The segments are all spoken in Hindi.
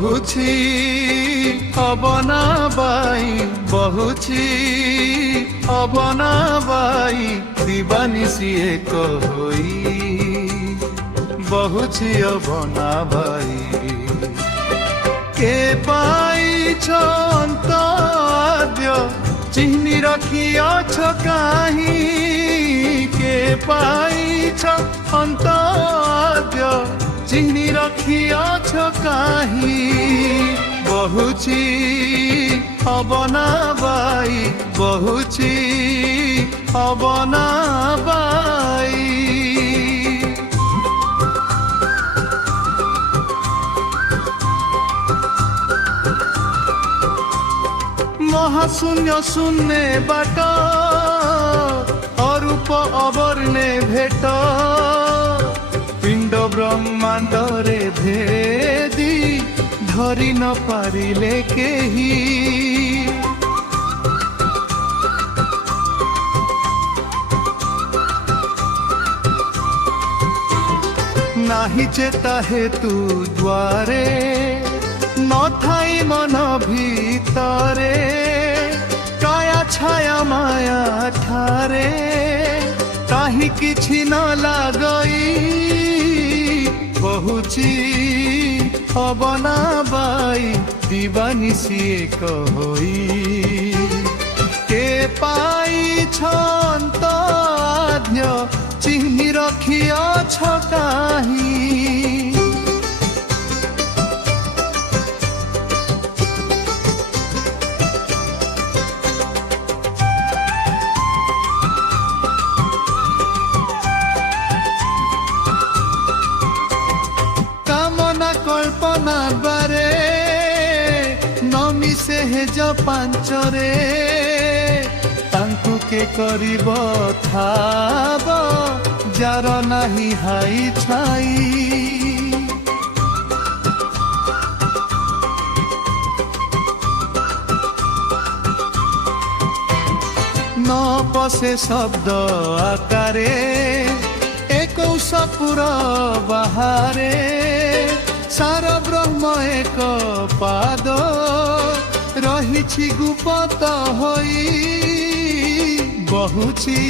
बहुछि अबना बाई बहुछि अबना बाई दिवानिसी एक होई बहुछि अबना बाई के पाइछ अंतर्य चिन्हि रखिअछ काहीं के पाइछ अंतर्य चिन्हि रखिअछ काहीं बहुछि अबना बाई बहुछि अबना बाई महाशून्य शून्य बाट अरूप अवर्णे भेट पिंड ब्रह्मांड रे भेदी धरी न पारिले केही नाही चेता हेतु द्वारे नथाई मन भीतरे काया छाया माया ठारे काहि किछि न लागई बहुछि अबना बाई दिवानिसी एक होई के पाइछ अंतर्य चिन्हि रखिअछ काहीं कल्पना बारे नमिसे हेज पांचरे तांकु के करिब थाब जार नाही हाई छाई न पसे शब्द आकारे एकौष पुर बाहारे सारा ब्रह्म एक पाद रहिछि गुप्त होई बहुछि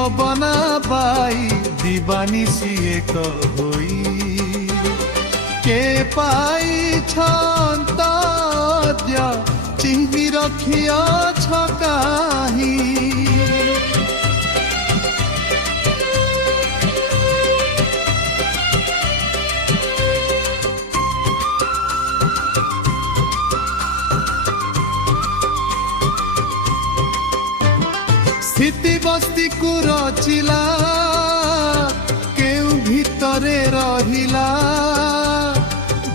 अबना बाई दिवानिसी एक होई के पाइछ अंतर्य चिन्हि रखिअछ काहीं स्थिति बस्ती को रचिला केउ भितरे रहिला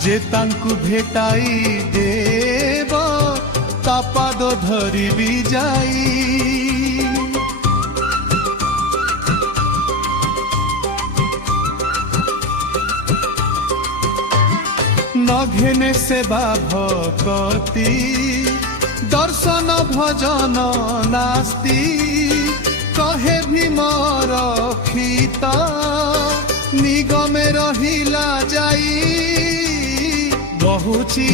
जे तांकु भेटाई देव ता पाद धरि भी जाई नघेने सेवा भक्ति दर्शन भजन नास्ति कहे भीम रखित निगमे रहिला जाई बहुछि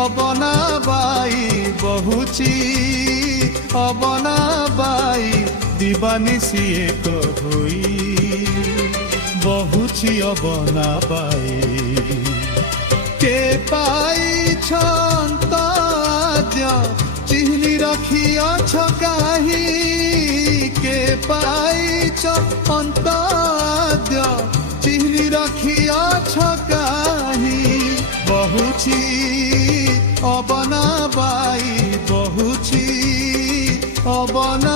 अबना बाई बहुछि अबना बाई दिवानिसी एक होई बहुछि अबना बाई के पाइछ अंतर्य चिन्हि रखिअछ काहीं के पाइछ अंतर्य चिन्हि रखिअछ काहीं बहुछि अबना बाई बहुछि अबना